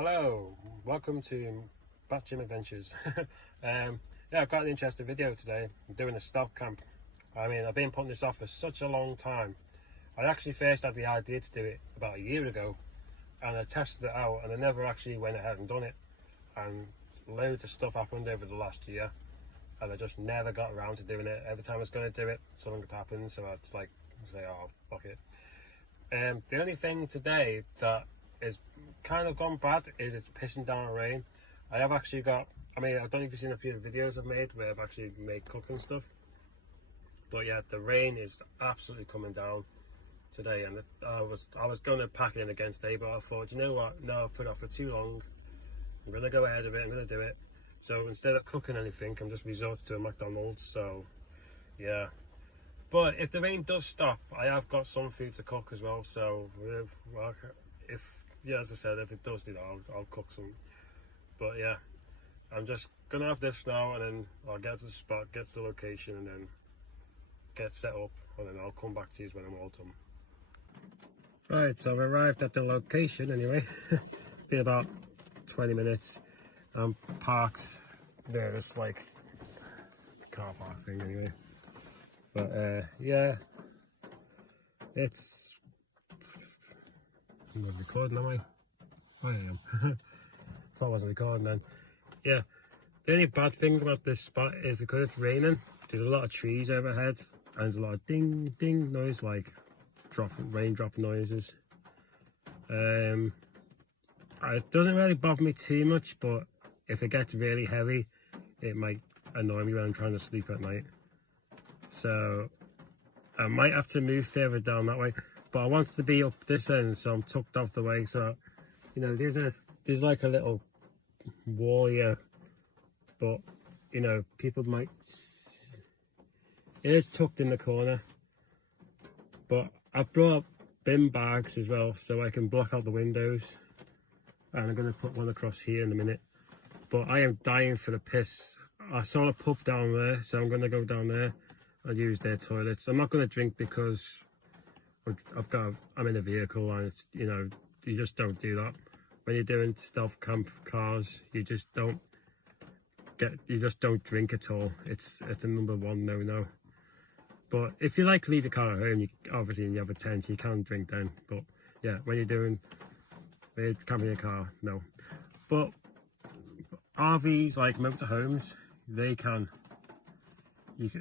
Hello, welcome to Bat Gym Adventures. Yeah, I've got an interesting video today. I'm doing a stealth camp. I mean, I've been putting this off for such a long time. I actually first had the idea to do it about a year ago, and I tested it out, and I never actually went ahead and done it. And loads of stuff happened over the last year, and I just never got around to doing it. Every time I was going to do it, something would happen, so I'd like say, "Oh, fuck it." The only thing today that is kind of gone bad is it's pissing down rain. I have actually got, I don't know if you've seen a few videos I've made where I've actually made cooking stuff, but yeah, the rain is absolutely coming down today, and I was going to pack it in against day, but I thought, you know what, no, I've put it off for too long. I'm going to go ahead of it, I'm going to do it. So instead of cooking anything, I'm just resorted to a McDonald's. So yeah, but if the rain does stop, I have got some food to cook as well. So well, as I said, if it does do that, I'll cook some. But yeah, I'm just gonna have this now, and then I'll get to the spot, get to the location, and then get set up, and then I'll come back to you when I'm all done. Right, so I've arrived at the location anyway. Been about 20 minutes. I'm parked there. It's like the car park thing anyway. But yeah, it's. I'm not recording, am I? I am. Thought I wasn't recording then. Yeah, the only bad thing about this spot is because it's raining, there's a lot of trees overhead, and there's a lot of ding ding noise, like raindrop noises. It doesn't really bother me too much, but if it gets really heavy, it might annoy me when I'm trying to sleep at night. So I might have to move further down that way, but I want to be up this end, so I'm tucked off the way. So you know, there's like a little wall here, but you know, people might. It is tucked in the corner, but I brought bin bags as well, so I can block out the windows. And I'm going to put one across here in a minute. But I am dying for the piss. I saw a pub down there, so I'm going to go down there and use their toilets. I'm not going to drink because I'm in a vehicle, and it's, you know, you just don't do that when you're doing stealth camp cars. You just don't drink at all. It's the number one no. But if you like leave your car at home, obviously you have a tent, you can drink then. But yeah, when you're camping in a car, no. But RVs, like motorhomes, they can.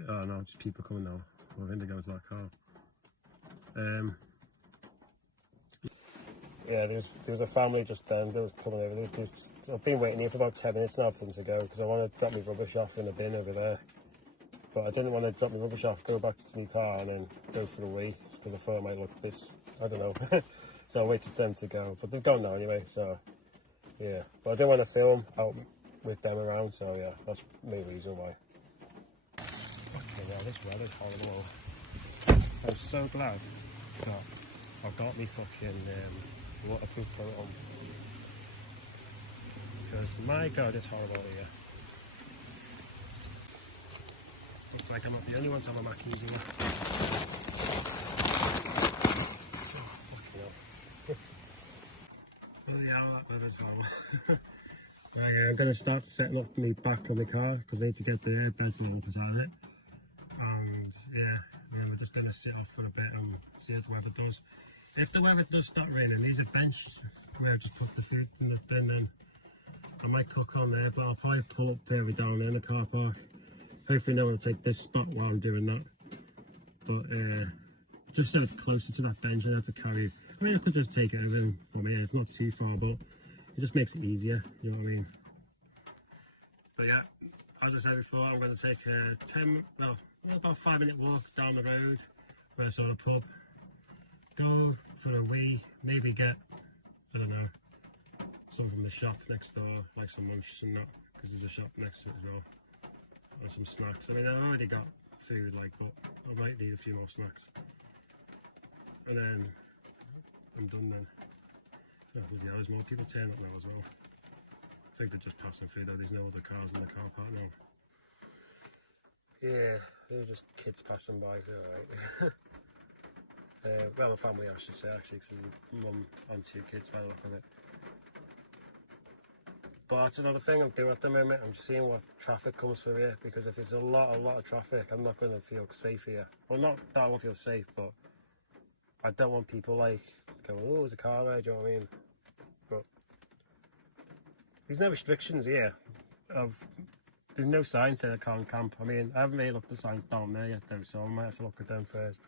Oh no, just people coming now. I think they're going to that car. Yeah, there was a family just then that was coming over. I've been waiting here for about 10 minutes now for them to go, because I want to drop my rubbish off in a bin over there. But I didn't want to drop my rubbish off, go back to my car, and then go for the wee, because I thought it might look a bit, I don't know. So I waited for them to go, but they've gone now anyway, so yeah. But I didn't want to film out with them around, so yeah, that's the main reason why. Okay, yeah, this weather's horrible. I'm so glad that I've got me fucking waterproof coat on, because my god, it's horrible here. Looks like I'm not the only one to have a Mac using it. Bloody hell, that weather's horrible. Right, I'm going to start setting up the back of the car, because I need to get the airbag bulbs out of it. And yeah, and then we're just going to sit off for a bit and see what the weather does. If the weather does start raining, there's a bench where I just put the food in the bin, and I might cook on there, but I'll probably pull up further down there in the car park. Hopefully no one will take this spot while I'm doing that. But just so closer to that bench, I have to carry. I mean, I could just take it over from here. It's not too far, but it just makes it easier. You know what I mean? But yeah, as I said before, I'm going to take about 5-minute walk down the road where I saw the pub. Go for a wee, maybe get, I don't know, something from the shop next door, like some lunch and that, because there's a shop next to it as well. And some snacks. I mean, I already got food, like, but I might need a few more snacks. And then I'm done then. Oh, yeah, there's more people turning up now as well. I think they're just passing through though. There's no other cars in the car park now. Yeah, they're just kids passing by. Alright. Well, a family, I should say, actually, because there's a mum and 2 kids by the look of it. But that's another thing I'm doing at the moment. I'm seeing what traffic comes through here, because if there's a lot of traffic, I'm not going to feel safe here. Well, not that I won't feel safe, but I don't want people like going, oh, there's a car there, do you know what I mean? But there's no restrictions here. There's no signs saying I can't camp. I mean, I haven't really looked at the signs down there yet though, so I might have to look at them first.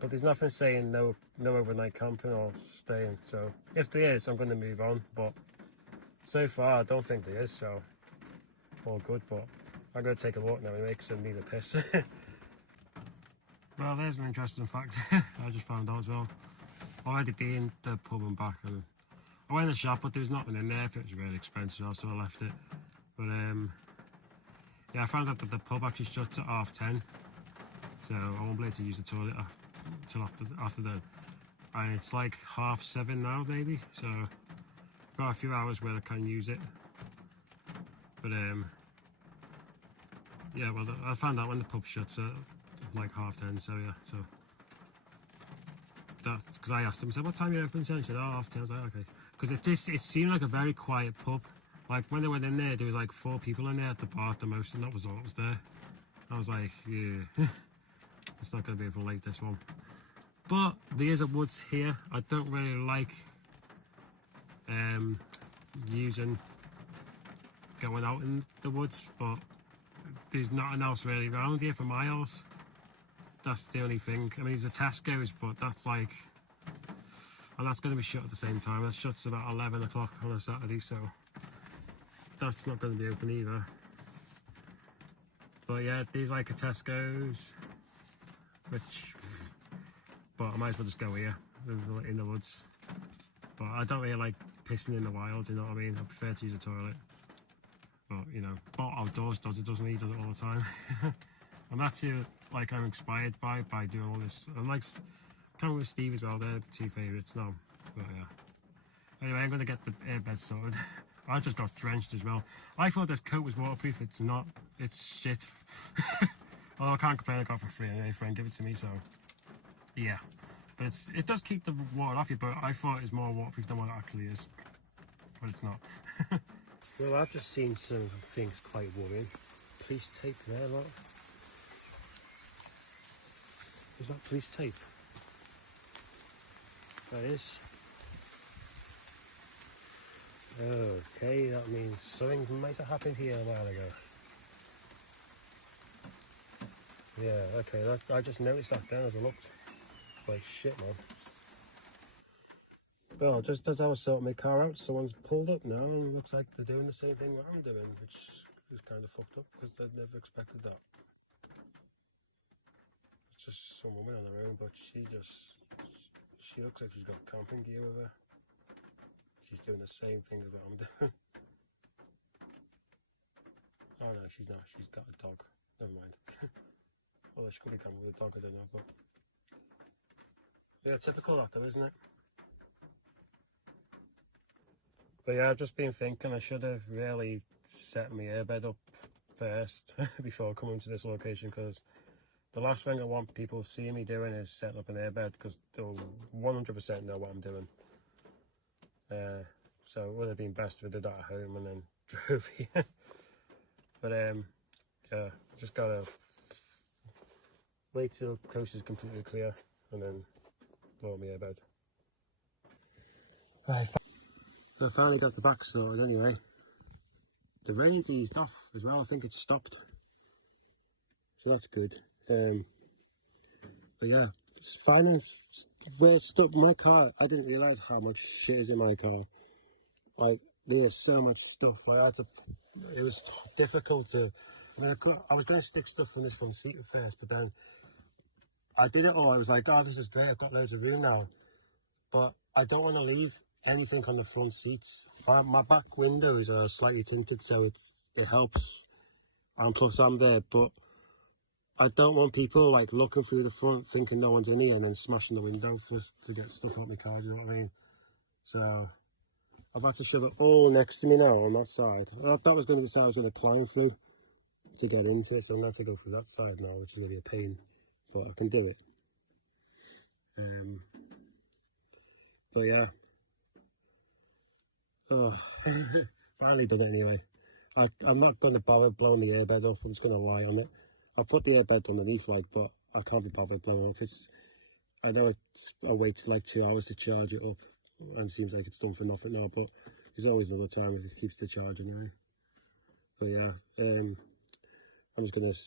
But there's nothing saying no overnight camping or staying. So if there is, I'm going to move on. But so far, I don't think there is, so all good. But I'm going to take a walk now anyway, because I need a piss. Well, there's an interesting fact I just found out as well. Already been to the pub and back, and I went in the shop, but there was nothing in there. It was really expensive, so I left it. But yeah, I found out that the pub actually shuts at 10:30, so I won't be able to use the toilet until after then. And it's like 7:30 now, maybe. So I've got a few hours where I can use it. But yeah, well, I found out when the pub shuts at like 10:30. So yeah, so that's because I asked him. I said, "What time are you open?" So he said, "Oh, 10:30." I was like, "Okay," because it seemed like a very quiet pub. Like when they went in there was like 4 people in there at the bar at the most, and that was all that was there. I was like, yeah, it's not going to be able to late this one. But there is a woods here. I don't really like going out in the woods, but there's nothing else really around here for miles. That's the only thing. I mean, there's a Tesco's, but that's like, and that's going to be shut at the same time. That shuts about 11 o'clock on a Saturday, so that's not going to be open either. But yeah, there's like a Tesco's, but I might as well just go here in the woods. But I don't really like pissing in the wild, you know what I mean? I prefer to use a toilet. But you know, but outdoors it doesn't need it all the time. And that's it, like I'm inspired by doing all this. And like coming with Steve as well, they're 2 favourites now. But yeah. Anyway, I'm gonna get the airbed sorted. I just got drenched as well. I thought this coat was waterproof. It's not. It's shit. Although I can't complain. I got it for free anyway. Friend gave it to me, so yeah. But it does keep the water off you. But I thought it was more waterproof than what it actually is. But it's not. Well, I've just seen some things quite worrying. Police tape there, look. Is that police tape? That is. Okay, that means something might have happened here a while ago. Yeah, okay, I just noticed that then as I looked. It's like, shit, man. Well, just as I was sorting my car out, someone's pulled up now, and looks like they're doing the same thing that I'm doing, which is kind of fucked up, because they'd never expected that. It's just some woman on her own, but she looks like she's got camping gear with her. She's doing the same thing as what I'm doing. Oh no, she's not. She's got a dog. Never mind. Although she could be camping with a dog, I don't know. But yeah, typical that though, isn't it? But yeah, I've just been thinking I should have really set my airbed up first before coming to this location, because the last thing I want people seeing me doing is setting up an airbed, because they'll 100% know what I'm doing. So it would have been best if I did that at home and then drove here. But yeah, just gotta wait till the coast is completely clear and then blow my airbed. Right. So I finally got the back sorted anyway. The rain's eased off as well. I think it's stopped, so that's good. But yeah, it's finding where stuck my car. I didn't realise how much shit is in my car. Like there's so much stuff. Like it was difficult to. I was going to stick stuff from this front seat at first, but then I did it all. I was like, oh, this is great. I've got loads of room now. But I don't want to leave anything on the front seats. My back windows are slightly tinted, so it helps. And plus I'm there, but I don't want people like looking through the front thinking no one's in here and then smashing the window to get stuff out my car, do you know what I mean? So I've had to shove it all next to me now on that side. That was going to be the side I was going to climb through to get into it, so I'm going to go through that side now, which is going to be a pain, but I can do it. But yeah. Oh. finally done it anyway. I'm not going to bother blowing the airbed off. I'm just going to lie on it. I'll put the airbed underneath, like, but I can't be bothered blowing it off. I know I wait for like 2 hours to charge it up, and it seems like it's done for nothing now, but there's always another time if it keeps the charge anyway. But yeah, I'm just going to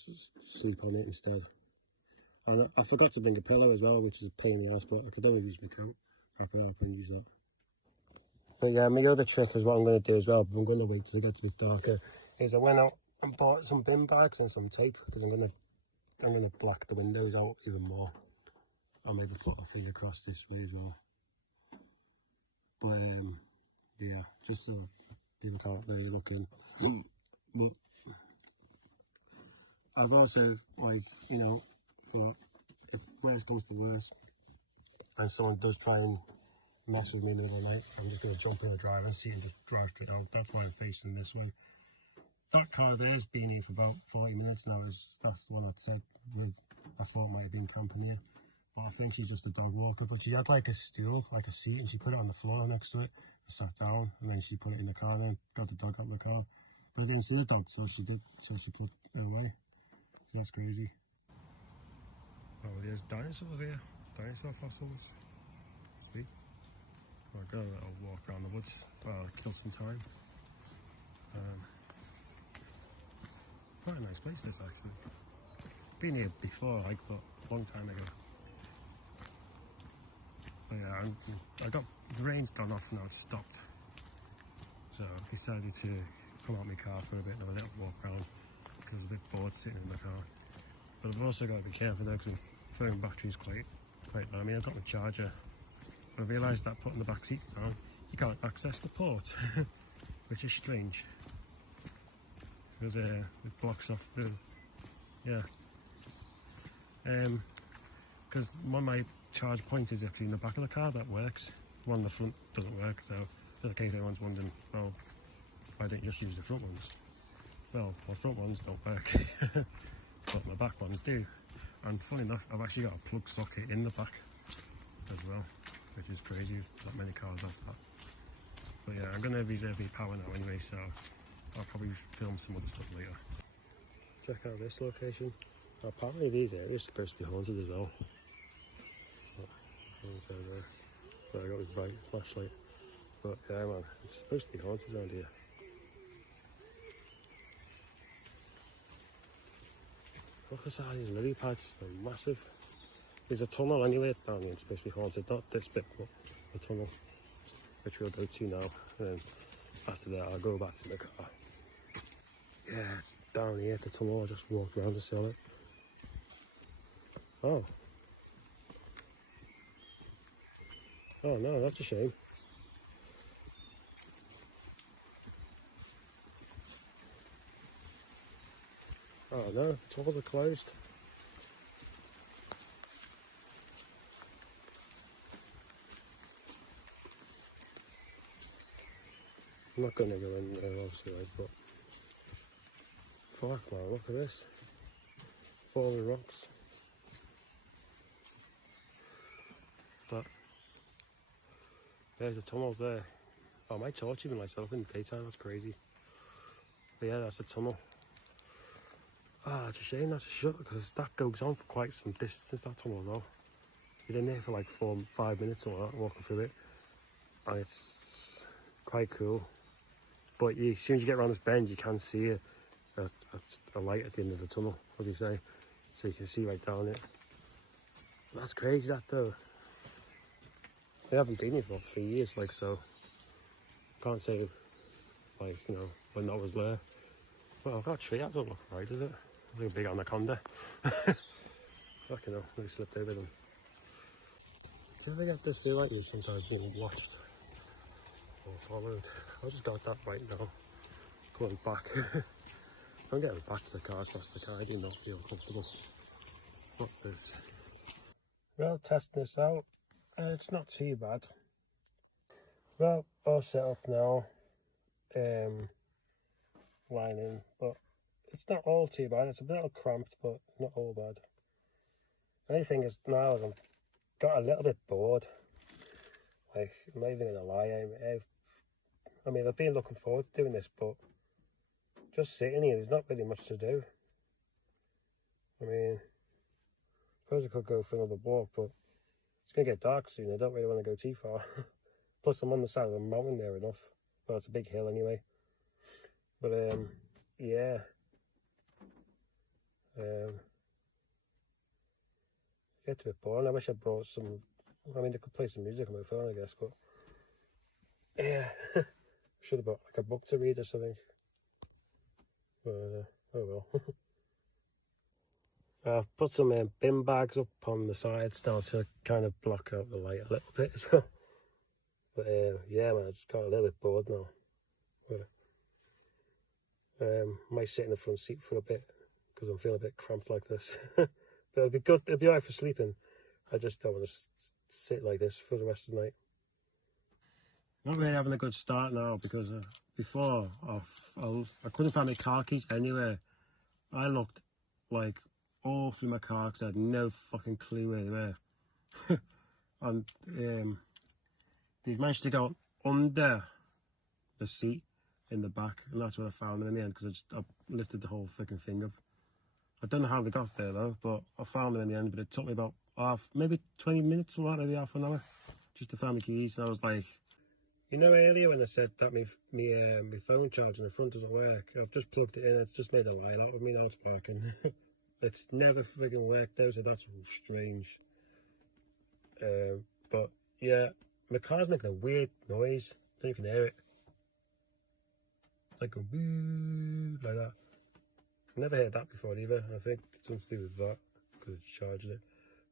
sleep on it instead. And I forgot to bring a pillow as well, which is a pain in the ass, but I could always use my coat. I could help and use that. But yeah, my other trick is what I'm going to do as well, but I'm going to wait till it gets a bit darker, is I went out and bought some bin bags and some tape, because I'm going to black the windows out even more. I'll maybe put a thing across this way as well. But yeah, just so people can't really look in. But I've also, like, you know, thought if worst comes to worst, and someone does try and mess with me in the middle of the night, I'm just going to jump in the driver's seat and just drive straight out. That's why I'm facing this way. That car there has been here for about 40 minutes now. That's the one I said I thought might have been company. But I think she's just a dog walker. But she had like a stool, like a seat, and she put it on the floor next to it and sat down, and then she put it in the car and then got the dog out of the car. But I didn't see the dog, so she put it away. So that's crazy. Oh, there's dinosaurs here. Dinosaur fossils. Sweet. I'll go a little walk around the woods. Well, kill some time. Quite a nice place this actually. Been here before, like, but a long time ago. But yeah, the rain's gone off now, it's stopped. So I decided to come out my car for a bit and have a little walk around because I'm a bit bored sitting in the car. But I've also got to be careful though because the phone battery's quite low. I mean, I've got my charger. I realised that putting the back seats down, you can't access the port, which is strange. Because it blocks off the, yeah. Because one of my charge points is actually in the back of the car that works. One in the front doesn't work, so just in case anyone's wondering, well, why don't you just use the front ones? Well, my front ones don't work, but my back ones do. And funny enough, I've actually got a plug socket in the back as well, which is crazy. Not many cars have that. But yeah, I'm going to reserve my power now anyway, so I'll probably film some other stuff later. Check out this location. Apparently these areas are supposed to be haunted as well. So I got this bright flashlight. But yeah man, it's supposed to be haunted around here. Look at all these lily pads, they're massive. There's a tunnel anyway, it's down here, it's supposed to be haunted. Not this bit, but the tunnel, which we'll go to now. And then after that I'll go back to the car. Yeah, it's down here, the tunnel. I just walked around to see it. Oh. Oh no, that's a shame. Oh no, the tunnels are closed. I'm not going to go in there obviously, but fuck man, look at this. Falling rocks. But there's the tunnels there. Oh, I might torch even myself in the daytime, that's crazy. But yeah, that's a tunnel. Ah, it's a shame that's shut because that goes on for quite some distance, that tunnel as well. You're in there for like 4-5 minutes or that, walking through it. And it's quite cool. But as soon as you get around this bend, you can see a light at the end of the tunnel, as you say. So you can see right down it. That's crazy, that though. I haven't been here for 3 years, like, so can't say, like, you know, when that was there. Well, that tree, that doesn't look right, does it? It's like a big anaconda. Fucking hell, really slipped over them. Do you ever get this feel like you're sometimes being watched or followed? I just got that right now. Going back. I'm getting back to the car, that's the car. I do not feel comfortable. What's this? Well, testing this out. It's not too bad. Well, all set up now. Lining, but it's not all too bad. It's a little cramped, but not all bad. The only thing is now I've got a little bit bored. Like, I'm not even gonna lie, I mean, I've been looking forward to doing this, but just sitting here, there's not really much to do. I mean, I suppose I could go for another walk, but it's going to get dark soon. I don't really want to go too far. Plus, I'm on the side of a mountain there enough. Well, it's a big hill anyway. But, yeah. Gets a bit boring. I wish I brought some... I mean, they could play some music on my phone, I guess, but... Yeah. Should have brought, like, a book to read or something. But, oh well. I've put some bin bags up on the sides now to kind of block out the light a little bit as well. But yeah, man, I just got a little bit bored now. But, might sit in the front seat for a bit because I'm feeling a bit cramped like this. But it'll be good. It'll be alright for sleeping. I just don't want to sit like this for the rest of the night. Not really having a good start now because before I couldn't find my car keys anywhere. I looked like all through my car because I had no fucking clue where they were. And they managed to go under the seat in the back, and that's where I found them in the end because I lifted the whole freaking thing up. I don't know how they got there though, but I found them in the end. But it took me about maybe 20 minutes or maybe half an hour just to find my keys. And I was like, you know, earlier when I said that my phone charger in the front doesn't work, I've just plugged it in. It's just made a lie out of me now. It's sparking. It's never friggin' worked out, so that's strange. But yeah, my car's making a weird noise. I don't even hear it. Like a woo, like that. Never heard that before either. I think it's something to do with that because it's charging it.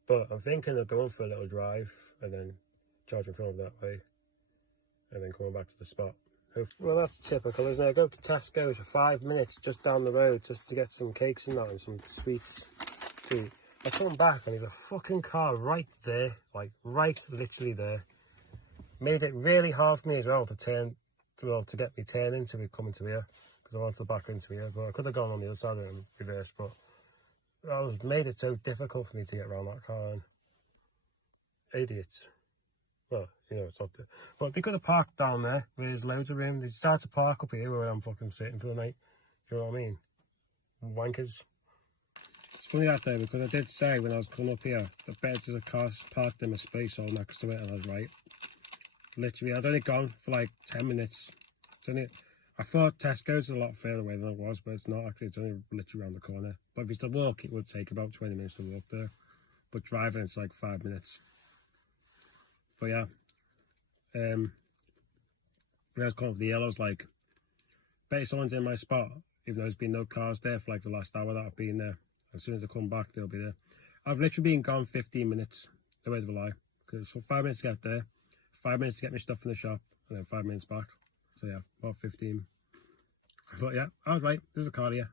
But I'm thinking of going for a little drive and then charging phone that way, and then coming back to the spot. Well, that's typical, isn't it? I go to Tesco's for 5 minutes just down the road just to get some cakes and that and some sweets to eat. I come back and there's a fucking car right there, like right literally there. Made it really hard for me as well to get me turning to be coming to here because I wanted to back into here. But I could have gone on the other side and reversed, but made it so difficult for me to get around that car. And idiots. Well, you know, it's not there. But they could have parked down there where there's loads of room. They decided to park up here where I'm fucking sitting for the night. Do you know what I mean? Wankers. It's funny that though, because I did say when I was coming up here, the beds of the cars parked in a space all next to it, and I was right. Literally, I'd only gone for like 10 minutes. I thought Tesco's a lot further away than it was, but it's not actually. It's only literally around the corner. But if it's to walk, it would take about 20 minutes to walk there. But driving, it's like 5 minutes. But yeah, when I was coming up the hill, I was like, bet someone's in my spot, even though there's been no cars there for like the last hour that I've been there. As soon as I come back, they'll be there. I've literally been gone 15 minutes, no way to lie, because for 5 minutes to get there, 5 minutes to get my stuff from the shop, and then 5 minutes back. So yeah, about 15. But yeah, I was right, there's a car here.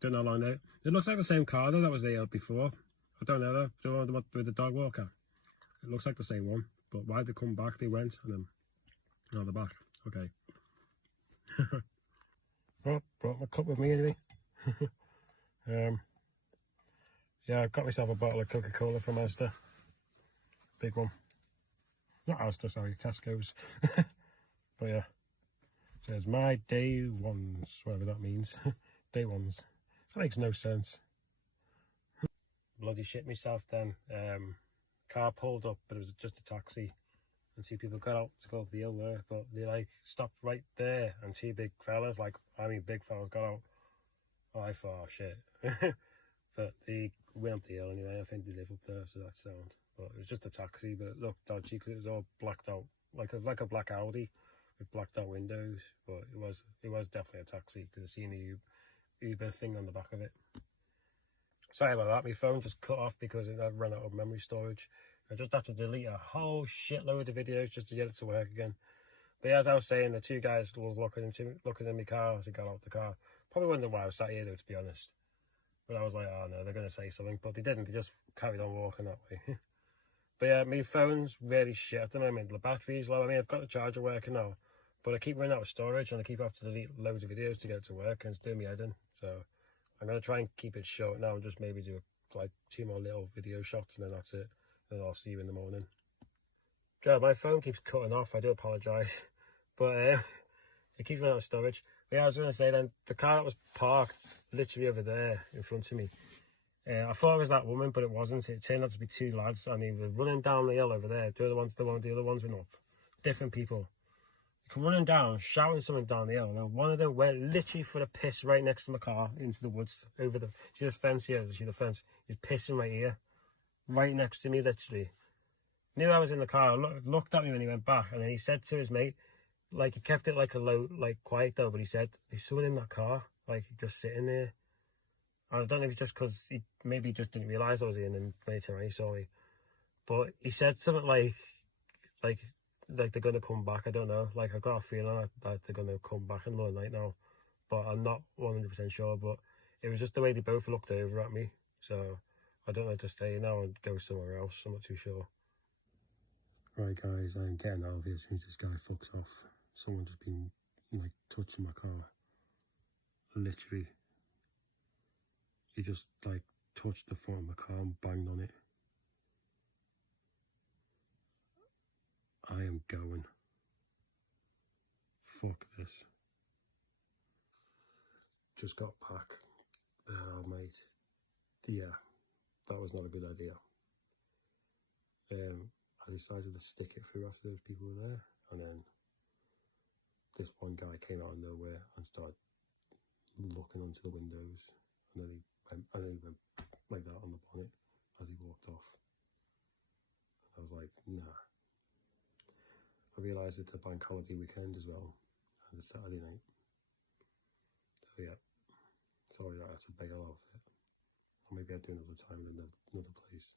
Don't know how long there. It looks like the same car though that was there before. I don't know though, the one with the dog walker. It looks like the same one, but why they come back? They went and then now they're back. Okay. Oh, brought my cup with me anyway. Yeah, I got myself a bottle of Coca-Cola from Asda. Big one. Not Asda, sorry, Tesco's. But yeah, there's my day ones, whatever that means. Day ones. That makes no sense. Bloody shit myself then. Car pulled up, but it was just a taxi, and two people got out to go up the hill there, but they like stopped right there, and two big fellas, big fellas got out. Oh, I thought, oh, shit. But they went up the hill anyway. I think they live up there, so that's sound. But it was just a taxi, but it looked dodgy because it was all blacked out, like a black Audi with blacked out windows. But it was definitely a taxi because I seen the Uber thing on the back of it. Sorry about that, my phone just cut off because it had run out of memory storage. I just had to delete a whole shitload of videos just to get it to work again. But yeah, as I was saying, the two guys was looking in my car as I got out the car. Probably wondering why I was sat here though, to be honest. But I was like, oh no, they're going to say something. But they didn't, they just carried on walking that way. But yeah, my phone's really shit at the moment. The battery's low. I mean, I've got the charger working now, but I keep running out of storage and I keep having to delete loads of videos to get it to work, and it's doing me head in. So I'm going to try and keep it short now and just maybe do like 2 more little video shots and then that's it. And I'll see you in the morning. God, my phone keeps cutting off. I do apologise. But it keeps running out of storage. But yeah, I was going to say then, the car that was parked literally over there in front of me, I thought it was that woman, but it wasn't. It turned out to be two lads, and they were running down the hill over there. The other ones went up. Different people. Running down, shouting something down the hill. And one of them went literally for the piss right next to my car into the woods. Over the, see this fence here? See the fence? He's pissing right here. Right next to me, literally. Knew I was in the car. Looked at me when he went back, and then he said to his mate, like, he kept it like a low, like quiet though, but he said, there's someone in that car, like just sitting there. And I don't know if it's just because he maybe just didn't realise I was in, and later on he saw me. But he said something like they're going to come back. I don't know. Like, I got a feeling that they're going to come back in the middle of the night now. But I'm not 100% sure. But it was just the way they both looked over at me. So I don't know to stay now and go somewhere else. I'm not too sure. Right, guys, I'm getting out of here as soon as this guy fucks off. Someone's just been, like, touching my car. Literally. He just, like, touched the front of my car and banged on it. I am going. Fuck this. Just got back. Mate. Yeah, that was not a good idea. I decided to stick it through after those people were there, and then this one guy came out of nowhere and started looking onto the windows, and then he went like that on the bonnet as he walked off. I was like, nah. I realised it's a bank holiday weekend as well, and it's Saturday night. So yeah, sorry that I had to bail off it. Or maybe I'd do another time in another place.